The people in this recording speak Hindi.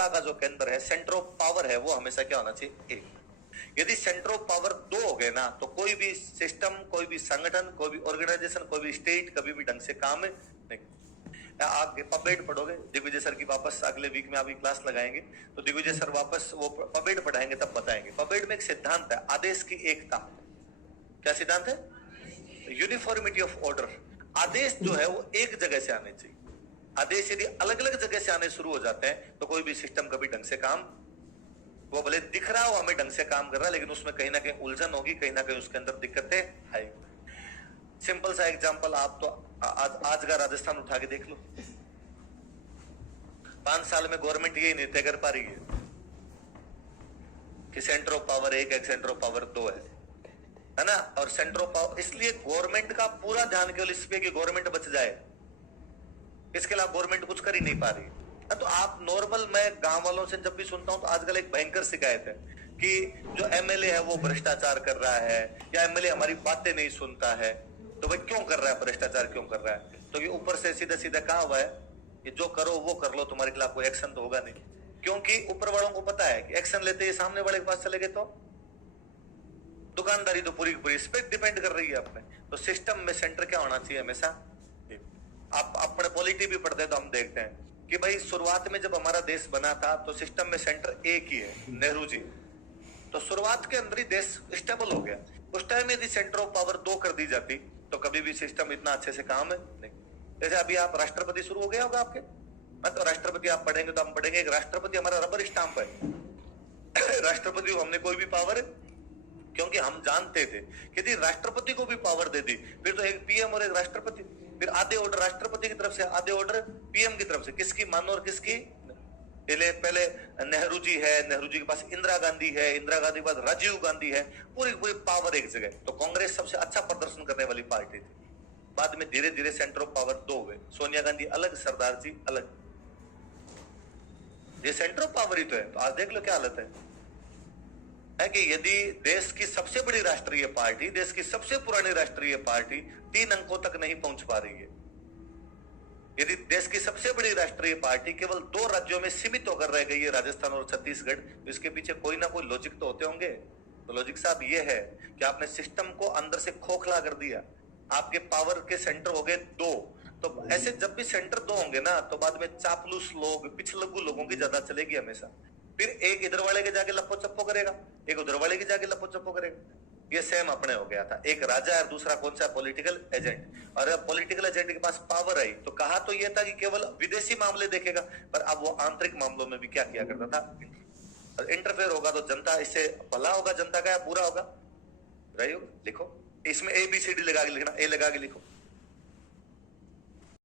सत्ता का जो केंद्र है, सेंटर ऑफ पावर है, वो हमेशा क्या होना चाहिए? एक। यदि सेंटर ऑफ पावर दो हो गए ना, तो कोई भी सिस्टम, कोई भी संगठन, कोई भी ऑर्गेनाइजेशन, कोई भी स्टेट कभी भी ढंग से काम नहीं। आप पबेड पढ़ोगे, दिग्विजय सर की वापस अगले वीक में अभी क्लास लगाएंगे, तो दिग्विजय सर वापस वो पबेड पढ़ाएंगे, तब बताएंगे। पबेड में एक सिद्धांत है, आदेश की एकता। क्या सिद्धांत है? Uniformity of order. आदेश जो है वो एक जगह से आने चाहिए। आदेश यदि अलग अलग जगह से आने शुरू हो जाते हैं तो कोई भी सिस्टम कभी ढंग से काम, वो भले दिख रहा हो हमें ढंग से काम कर रहा है, लेकिन उसमें कहीं ना कहीं उलझन होगी, कहीं ना कहीं उसके अंदर दिक्कतें आएगी। सिंपल सा एग्जांपल, आप तो आज का राजस्थान उठा के देख लो। 5 साल में गवर्नमेंट यही नहीं तय कर पा रही है कि सेंटर ऑफ पावर एक है, सेंटर ऑफ पावर दो है ना। और सेंटर ऑफ पावर, इसलिए गवर्नमेंट का पूरा ध्यान केवल इस पे कि गवर्नमेंट बच जाए, इसके अलावा गवर्नमेंट कुछ कर ही नहीं पा रही। तो आप नॉर्मल, मैं गांव वालों से जब भी सुनता हूं तो आजकल एक भयंकर शिकायत है कि जो एमएलए है वो भ्रष्टाचार कर रहा है, या एमएलए हमारी बातें नहीं सुनता है। तो भाई क्यों कर रहा है भ्रष्टाचार, क्यों कर रहा है? तो ये ऊपर से सीधा सीधा कहा हुआ है कि जो करो वो कर लो, तुम्हारे खिलाफ कोई एक्शन तो होगा नहीं, क्योंकि ऊपर वालों को पता है कि एक्शन लेते ही सामने वाले के पास चले गए तो दुकानदारी तो पूरी पूरी इस पे डिपेंड कर रही है अपने। तो सिस्टम में सेंटर क्या होना चाहिए हमेशा? आप अपने पॉलिटी भी पढ़ते हैं तो हम देखते हैं कि भाई शुरुआत में जब हमारा देश बना था तो सिस्टम में सेंटर एक ही है, नेहरू जी। तो शुरुआत के अंदर ही देश स्टेबल हो गया। उस टाइम यदि सेंटर ऑफ पावर दो कर दी जाती तो कभी भी सिस्टम इतना अच्छे से काम नहीं। जैसे अभी आप राष्ट्रपति शुरू हो गया होगा आपके, तो राष्ट्रपति आप पढ़ेंगे तो हम पढ़ेंगे, एक राष्ट्रपति हमारा रबर स्टाम्प है। राष्ट्रपति को हमने कोई भी पावर, क्योंकि हम जानते थे कि यदि राष्ट्रपति को भी पावर दे दी फिर तो एक पीएम और एक राष्ट्रपति, फिर आधे ऑर्डर राष्ट्रपति की तरफ से, आधे ऑर्डर पीएम की तरफ से, किसकी मानो और किसकी? पहले नेहरू जी है, नेहरू जी के पास इंदिरा गांधी है, इंदिरा गांधी के पास राजीव गांधी है, पूरी पूरी पावर एक जगह। तो कांग्रेस सबसे अच्छा प्रदर्शन करने वाली पार्टी थी। बाद में धीरे धीरे सेंटर ऑफ पावर दो हुए, सोनिया गांधी अलग, सरदार जी अलग। ये सेंटर ऑफ पावर ही तो है। तो आज देख लो क्या हालत है कि यदि देश की सबसे बड़ी राष्ट्रीय पार्टी, देश की सबसे पुरानी राष्ट्रीय पार्टी 3 अंकों तक नहीं पहुंच पा रही है, यदि देश की सबसे बड़ी राष्ट्रीय पार्टी केवल 2 राज्यों में सीमित होकर रह गई है, राजस्थान और छत्तीसगढ़, तो इसके पीछे कोई ना कोई लॉजिक तो होते होंगे। तो लॉजिक साहब ये है कि आपने सिस्टम को अंदर से खोखला कर दिया। आपके पावर के सेंटर हो गए 2, तो ऐसे जब भी सेंटर 2 होंगे ना तो बाद में चापलूस लोग, पिछलग्गू लोगों की ज्यादा चलेगी हमेशा। फिर एक इधर वाले के जाके लप्पो चप्पो करेगा, एक उधर वाले के जाके लप्पो चप्पो करेगा। ये सेम अपने हो गया था, एक राजा और दूसरा कौन सा? Political agent. और अब पॉलिटिकल एजेंट के पास पावर आई तो कहा तो ये था कि केवल विदेशी मामले देखेगा, पर अब वो आंतरिक मामलों में भी क्या किया करता था? इंटरफेयर होगा। तो जनता इससे भला होगा, जनता का या बुरा होगा? लिखो इसमें ABCD लगा के लिखना, ए लगा के लिखो।